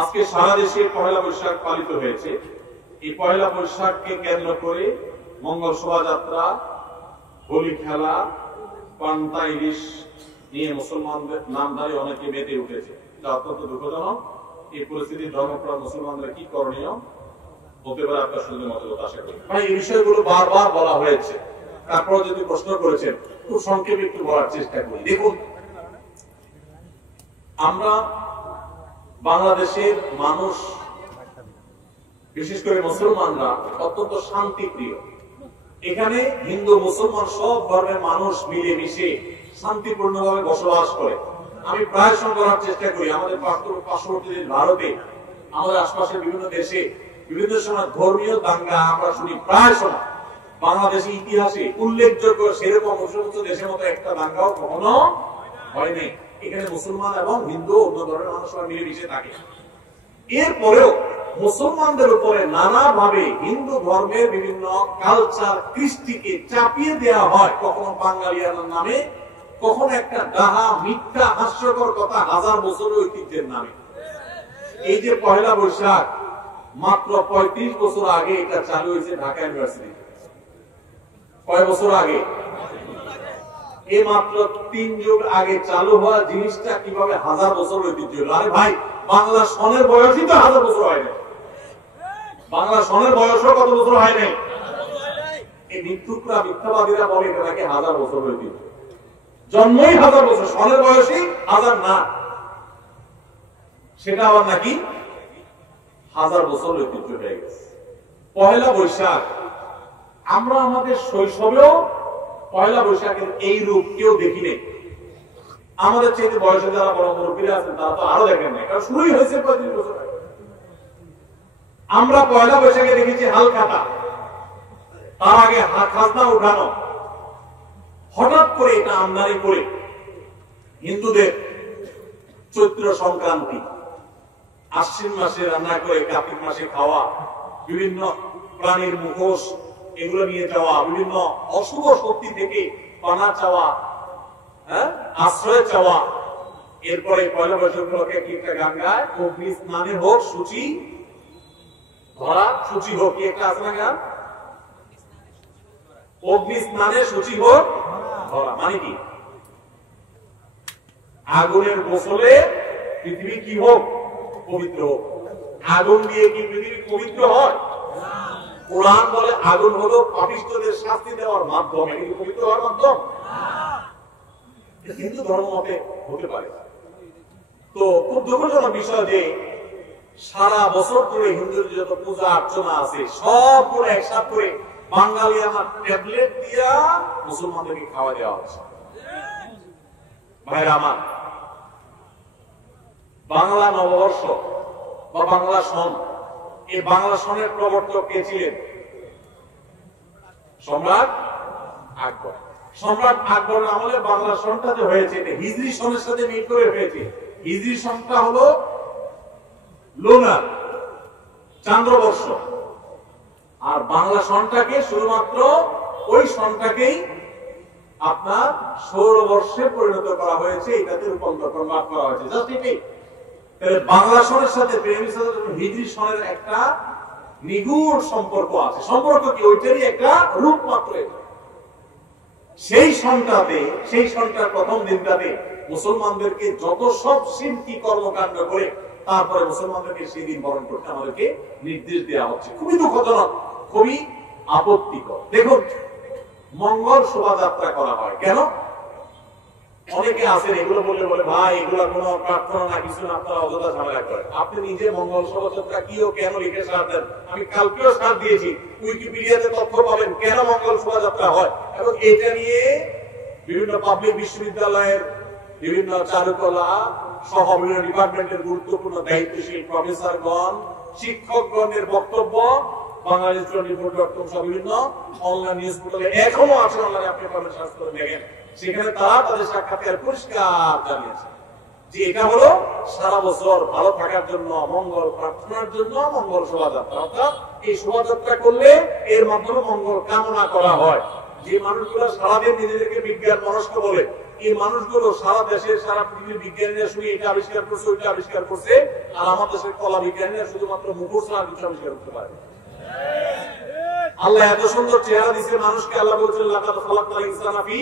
আজকে সারা দেশে পয়লা বৈশাখ পালিত হয়েছে। এই পয়লা বৈশাখকে কেন্দ্র করে মঙ্গল শোভাযাত্রা, হোলি খেলা, পান্তা ইলিশ নিয়ে মুসলমানদের নামধারী অনেকে মেতে উঠেছে, যা অত্যন্ত দুঃখজনক। এই পরিস্থিতি ধর্মপ্রাণ মুসলমানদের কি করণীয় হতে পারে আপনার সঙ্গে মতামত আশা করি। ভাই, এই বিষয়গুলো বারবার বলা হয়েছে, তারপর যদি প্রশ্ন করেছেন খুব সংক্ষেপে একটু বলার চেষ্টা করি। দেখুন, আমরা বাংলাদেশের মানুষ, বিশেষ করে মুসলমানরা অত্যন্ত শান্তিপ্রিয়। এখানে হিন্দু মুসলমান সব ধর্মের মানুষ মিলেমিশে শান্তিপূর্ণভাবে বসবাস করে। আমি প্রায় সময় বলার চেষ্টা করি, আমাদের পার্শ্ববর্তী দেশ ভারতে, আমাদের আশপাশের বিভিন্ন দেশে বিভিন্ন সময় ধর্মীয় দাঙ্গা আমরা শুনি প্রায় সময়। বাংলাদেশের ইতিহাসে উল্লেখযোগ্য সেরকম সমস্ত দেশের মতো একটা দাঙ্গাও কখনো হয়নি। এখানে মুসলমান এবং হিন্দু অন্য ধরনের মানুষরা মিলেমিশে থাকে। এরপরেও মুসলমানদের উপরে নানাভাবে হিন্দু ধর্মের বিভিন্ন কালচার, কৃষ্টিকে চাপিয়ে দেওয়া হয়, কখনো বাঙালিয়ানার নামে, কখনো একটা ডাহা মিথ্যা হাস্যকর কথা হাজার বছরের ঐতিহ্যের নামে। এই যে পয়লা বৈশাখ, মাত্র 35 বছর আগে এটা চালু হয়েছে ঢাকা ইউনিভার্সিটি। কয় বছর আগে? এই মাত্র 3 যুগ আগে চালু হওয়া জিনিসটা কিভাবে হাজার বছর ঐতিহ্য হলো? আরে ভাই, বাংলা সনের বয়সই তো হাজার বছর হয় নাই। বাংলা সনের বয়সও কত বছর হয় নাই? এই মিথ্যুকরা, মিথ্যাবাদীরা বলে এটা নাকি হাজার বছর ঐতিহ্য। জন্মই হাজার বছর, সনের বয়সই হাজার না, সেটা আবার নাকি হাজার বছর ঐতিহ্য হয়ে গেছে। পয়লা বৈশাখ, আমরা আমাদের শৈশবেও পয়লা বৈশাখের এই রূপ কেউ দেখি নেই। আমাদের চেয়ে বয়সে যারা বড় মুরব্বীরা আছেন তারা তো আরো দেখেন নাই, কারণ শুরুই হয়েছে 35 বছর আগে। আমরা পয়লা বৈশাখে দেখেছি হালখাতা, তার আগে খাজনা উঠানো। হঠাৎ করে এটা আমদানি করে হিন্দুদের চৈত্র সংক্রান্তি, আশ্বিন মাসে রান্না করে কার্তিক মাসে খাওয়া, বিভিন্ন প্রাণীর মুখোশ এগুলো নিয়ে যাওয়া, বিভিন্ন অশুভ শক্তি থেকে পানা চাওয়া, আশ্রয় চাওয়া। এরপরে পয়লা বৈশাখ গুলোকে একটা গাঙ্গায় অগ্নি স্নানে হোক, সূচি ধরা, সূচি হোক, কি একটা আছে না গান? অগ্নি স্নানে সূচি হোক ধরা মানে কি? আগুনের গোসলে পৃথিবী কি হোক? পবিত্র হোক। আগুন দিয়ে কি পৃথিবী পবিত্র হয়? কোরআন বলে আগুন হলো পাপিষ্ঠদের শাস্তি দেওয়ার মাধ্যম, কিন্তু পবিত্র হওয়ার মাধ্যম হিন্দু ধর্ম মতে হতে পারে। তো খুব দুঃখজনক বিষয় যে সারা বছর ধরে হিন্দুর যত পূজা অর্চনা আছে সবগুলো একসাথে করে বাঙালি আমার ট্যাবলেট দিয়া মুসলমানদেরকে খাওয়া দেওয়া হচ্ছে। ভাইরা আমার, বাংলা নববর্ষ বা বাংলা সন, এই বাংলা সনের প্রবর্তক কে ছিলেন? সম্রাট আকবর। সম্রাট আকবরের আমলে বাংলা সনটা যে হয়েছে হিজরি সনের সাথে মিল করে হয়েছে। হিজরি সনটা হলো লুনার, চান্দ্রবর্ষ, আর বাংলা সনটাকে শুধুমাত্র ওই সনটাকেই আপনার সৌরবর্ষে পরিণত করা হয়েছে, এটাতে রূপান্তর করা হয়েছে। জাস্ট এটাই। বাংলা সনের সাথে হিজরি সনের একটা নিগুড় সম্পর্ক আছে। সম্পর্ক কি? ওইটারই একটা রূপ মাত্র। সেই সনটাতে, সেই সনটার প্রথম দিনটাতে মুসলমানদেরকে যত সব শিরকি কর্মকাণ্ড করে তারপরে মুসলমানদেরকে সেই দিন বরণ করতে আমাদেরকে নির্দেশ দেওয়া হচ্ছে। খুবই দুঃখজনক, খুবই আপত্তিকর। দেখুন, মঙ্গল শোভাযাত্রা করা হয় কেন? অনেকে আছেন এগুলো বললে বলে ভাই এগুলা কোনো প্রার্থনা না, কিছু না, আপনারা অযথা ঝামেলা করেন। আপনি নিজে মঙ্গল শোভাযাত্রা কি ও কেন লিখে সার দেন। আমি কালকেও সার দিয়েছি, উইকিপিডিয়াতে তথ্য পাবেন কেন মঙ্গল শোভাযাত্রা হয়, এবং এটা নিয়ে বিভিন্ন পাবলিক বিশ্ববিদ্যালয়ের বিভিন্ন চারুকলা সহ বিভিন্ন ডিপার্টমেন্টের গুরুত্বপূর্ণ দায়িত্বশীল প্রফেসরগণ, শিক্ষকগণের বক্তব্য বাংলাদেশ বিভিন্ন অনলাইন নিউজ পোর্টালে এখনো আছে। অনলাইনে আপনি সার্চ করে দেখেন, সেখানে তারা তাদের সাক্ষাৎকার পরিষ্কার জানিয়েছে যে এটা হলো সারা বছর ভালো থাকার জন্য, মঙ্গল প্রার্থনার জন্য মঙ্গল শোভাযাত্রা। অর্থাৎ এই শোভাযাত্রা করলে এর মাধ্যমে মঙ্গল কামনা করা হয়। যে মানুষগুলো সারাদিন নিজেদেরকে বিজ্ঞান মনস্ক বলে, এই মানুষগুলো সারা দেশের সারা পৃথিবীর বিজ্ঞানীরা শুনে এটা আবিষ্কার করছে ওইটা আবিষ্কার করছে, আর আমার দেশের কলা বিজ্ঞানীরা শুধুমাত্র মুখোশ ছাড়া কিছু আবিষ্কার করতে পারে। আল্লাহ এত সুন্দর চেহারা দিচ্ছে মানুষকে, আল্লাহ বলছেন লাকাদ খালাকনাল ইনসানা ফি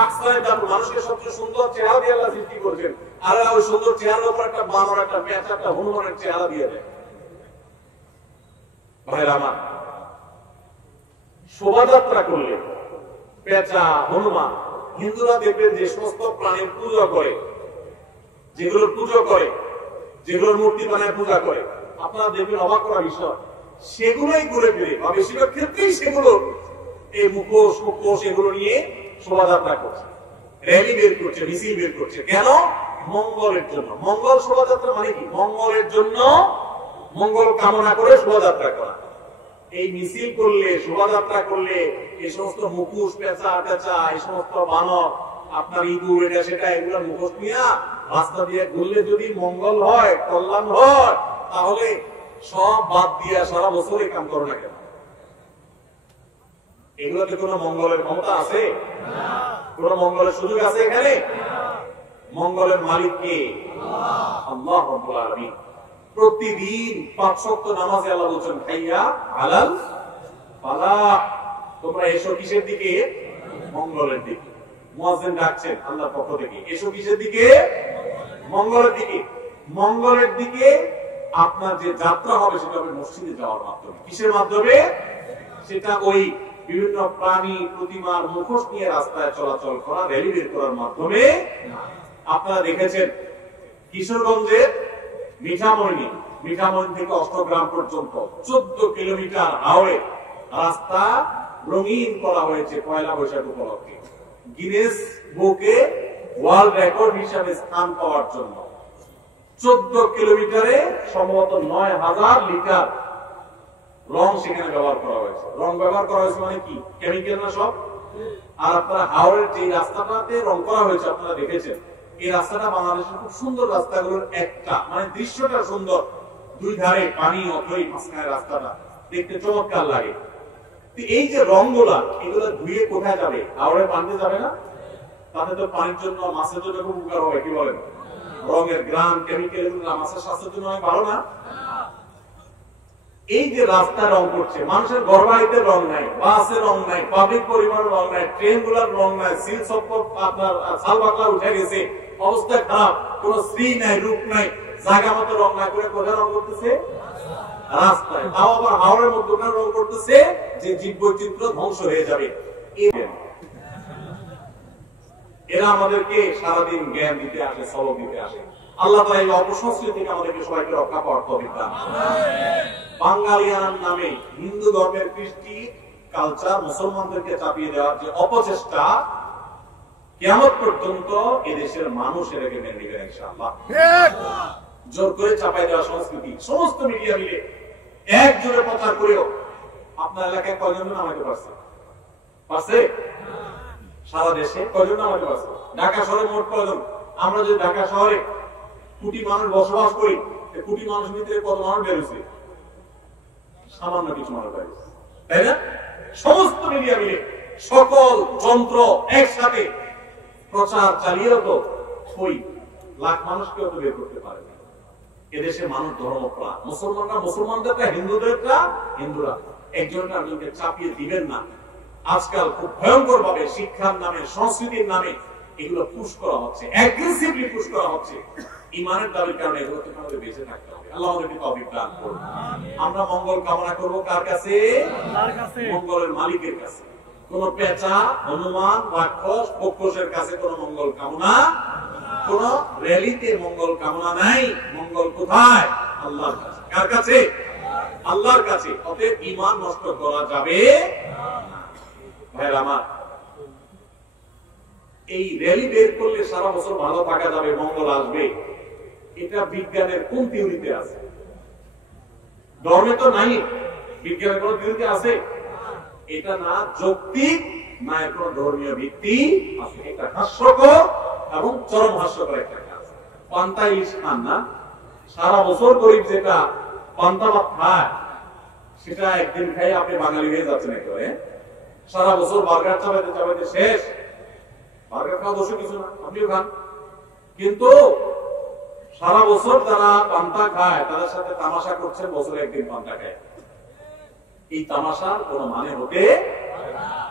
আহসানি তাকওয়িম, মানুষকে সবচেয়ে সুন্দর চেহারা দিয়ে আল্লাহ সৃষ্টি করেছেন, আর ওই সুন্দর চেহারার উপর একটা বানর, একটা পেঁচা, একটা হনুমানের চেহারা দিয়ে দেয়। ভাইরা আমার, শোভাযাত্রা করলে পেঁচা, হনুমান, হিন্দুরা দেখবেন যে সমস্ত প্রাণীর পূজা করে, যেগুলোর পুজো করে, যেগুলোর মূর্তি বানায় পূজা করে, আপনারা দেখবেন অবাক করা বিষয়, সেগুলোই ঘুরে ফিরে বা বেশিরভাগ ক্ষেত্রেই সেগুলো এই মুখোশ এগুলো নিয়ে শোভাযাত্রা করছে, র্যালি বের করছে, মিছিল বের করছে। কেন? মঙ্গলের জন্য। মঙ্গল শোভাযাত্রা মানে কি? মঙ্গলের জন্য, মঙ্গল কামনা করে শোভাযাত্রা করা। এই মিছিল করলে, শোভাযাত্রা করলে এই সমস্ত মুখোশ, পেঁচা টেচা, এই সমস্ত বানর, আপনার ইঁদুর, এটা সেটা, এগুলো মুখোশ নিয়ে রাস্তা দিয়ে ঘুরলে যদি মঙ্গল হয়, কল্যাণ হয়, তাহলে সব বাদ দিয়ে সারা বছর এই কাম করো না কেন? এগুলোতে কোন মঙ্গলের ক্ষমতা আছে? কোন মঙ্গলের সুযোগ আছে এখানে? মঙ্গলের মালিক কে? আল্লাহ রাব্বুল আলামিন। প্রতিদিন 5 ওয়াক্ত নামাজে আল্লাহ বলেন হাইয়া আলাল ফালাহ, তোমরা এসো কিসের দিকে? মঙ্গলের দিকে। মুয়াজ্জিন ডাকছেন আল্লাহর পক্ষ থেকে, এসো কিসের দিকে? মঙ্গলের দিকে। মঙ্গলের দিকে আপনার যে যাত্রা হবে সেটা হবে মসজিদে যাওয়ার মাধ্যমে। কিসের মাধ্যমে? সেটা ওই বিভিন্ন প্রাণী প্রতিমার মুখোশ নিয়ে রাস্তায় চলাচল করা, র্যালি বের করার মাধ্যমে। আপনারা দেখেছেন কিশোরগঞ্জের মিঠামইনি থেকে অষ্টগ্রাম পর্যন্ত 14 কিলোমিটার হাওড়ে রাস্তা রঙিন করা হয়েছে পয়লা বৈশাখ উপলক্ষে, গিনেস বুকে ওয়ার্ল্ড রেকর্ড হিসাবে স্থান পাওয়ার জন্য। 14 কিলোমিটারে সম্ভবত 9000 লিটার রং সেখানে ব্যবহার করা হয়েছে। রং ব্যবহার করা হয়েছে মানে কি? কেমিক্যাল না সব। আর আপনারা হাওড়ের যে রাস্তাটাতে রং করা হয়েছে আপনারা দেখেছেন, এই রাস্তাটা বাংলাদেশের খুব সুন্দর রাস্তাগুলোর একটা, মানে দৃশ্যটা সুন্দর, দুই ধারে পানি, অথই মাঝখানে রাস্তাটা দেখতে চমৎকার লাগে। এই যে রংগুলা, এগুলো ধুয়ে কোথায় যাবে? হাওড়ে পানিতে যাবে না? তাতে তো পানির জন্য, মাছের জন্য খুব উপকার হবে। কি বলেন? রঙের গ্রাম, কেমিক্যাল, এগুলো মাছের স্বাস্থ্যের জন্য অনেক ভালো না? এই যে রাস্তা রং করছে, মানুষের ঘরবাড়িতে রং নাই, বাসে রং নাই, পাবলিক পরিবহন রং নাই, ট্রেন গুলার রং নাই, সিল সব আপনার ছাল বাকলা উঠে গেছে, অবস্থা খারাপ, কোন শ্রী নাই, রূপ নাই, জায়গা মতো রং নাই করে কোথায় রং করতেছে? রাস্তায়। তাও আবার হাওড়ের মধ্যে রং করতেছে যে জীববৈচিত্র্য ধ্বংস হয়ে যাবে। এরা আমাদেরকে সারাদিন জ্ঞান দিতে আসে, সবক দিতে আসে। আল্লাহ তাআলা এই অপসংস্কৃতি থেকে আমাদেরকে সবাইকে রক্ষা করার তৌফিক দান করুন। বাঙালিয়ান নামে হিন্দু ধর্মের কৃষ্টি কালচার মুসলমানদেরকে চাপিয়ে দেওয়ার যে অপচেষ্টা, কিয়ামত পর্যন্ত এদেশের মানুষ এটাকে মেনে নেবে ইনশাআল্লাহ। জোর করে চাপাই দেওয়া সংস্কৃতি সমস্ত মিডিয়া মিলে একজোরে প্রচার করেও আপনার এলাকায় কয়জন নামাইতে পারছে? সারা দেশে কয়জন নামাইতে পারছে? ঢাকা শহরে মোট কয়জন? আমরা যদি ঢাকা শহরে কোটি মানুষ বসবাস করি, কোটি মানুষের ভিতরে কত মানুষ বেরোছে? সামান্য কিছু মানুষ বেরোছে, তাই না? সমস্ত মিডিয়া মিলে সকল যন্ত্র একসাথে প্রচার চালিয়েও তো ওই লাখ মানুষকেও তো বের করতে পারে না। এদেশে মানুষ ধর্মপ্রাণ, মুসলমানরা মুসলমানদেরটা, হিন্দুদেরটা হিন্দুরা, একজনকে একজনকে চাপিয়ে দিবেন না। আজকাল খুব ভয়ঙ্কর ভাবে শিক্ষার নামে, সংস্কৃতির নামে এগুলো পুশ করা হচ্ছে, অ্যাগ্রেসিভলি পুশ করা হচ্ছে। ইমানের দাবির কারণে এগুলো থেকে আমাদের বেঁচে থাকতে হবে। আল্লাহ আমাদেরকে তৌফিক দান করুন। আমরা মঙ্গল কামনা করব কার কাছে? মঙ্গলের মালিকের কাছে। কোন পেঁচা, হনুমান, রাক্ষস, পক্ষসের কাছে কোন মঙ্গল কামনা, কোন র্যালিতে মঙ্গল কামনা নাই। মঙ্গল কোথায়? আল্লাহর কাছে। কার কাছে? আল্লাহর কাছে। অতএব ঈমান নষ্ট করা যাবে না। ভাইরা আমার, এই র্যালি বের করলে সারা বছর ভালো থাকা যাবে, মঙ্গল আসবে, এটা বিজ্ঞানের কোন থিওরিতে আছে? ধর্মে তো নাই। বিজ্ঞানের কোন থিওরিতে আছে? এটা না যৌক্তিক, না এর কোন ধর্মীয় ভিত্তি আছে। এটা হাস্যকর এবং চরম হাস্যকর একটা কাজ। পান্তা ইলিশ খান না, সারা বছর গরিব যেটা পান্তা ভাত খায়, সেটা একদিন খাই আপনি বাঙালি হয়ে যাচ্ছেন একেবারে। সারা বছর বার্গার চাবাইতে চাবাইতে শেষ, বার্গার খাওয়া দোষে কিছু না, আপনিও খান, কিন্তু সারা বছর যারা পান্তা খায় তাদের সাথে তামাশা করছেন, বছরে একদিন পান্তা খায়, এই তামাশার কোন মানে হতে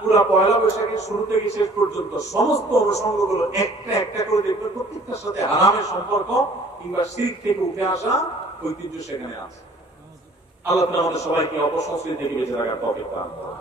পুরা পয়লা বৈশাখের শুরু থেকে শেষ পর্যন্ত সমস্ত অনুষঙ্গগুলো একটা একটা করে দেখবেন প্রত্যেকটার সাথে হারামের সম্পর্ক কিংবা শিরক থেকে উঠে আসা ঐতিহ্য সেখানে আছে। আল্লাহ তাআলা আমাদের সবাইকে অপসংস্কৃতি থেকে বেঁচে থাকার তৌফিক দান করুন।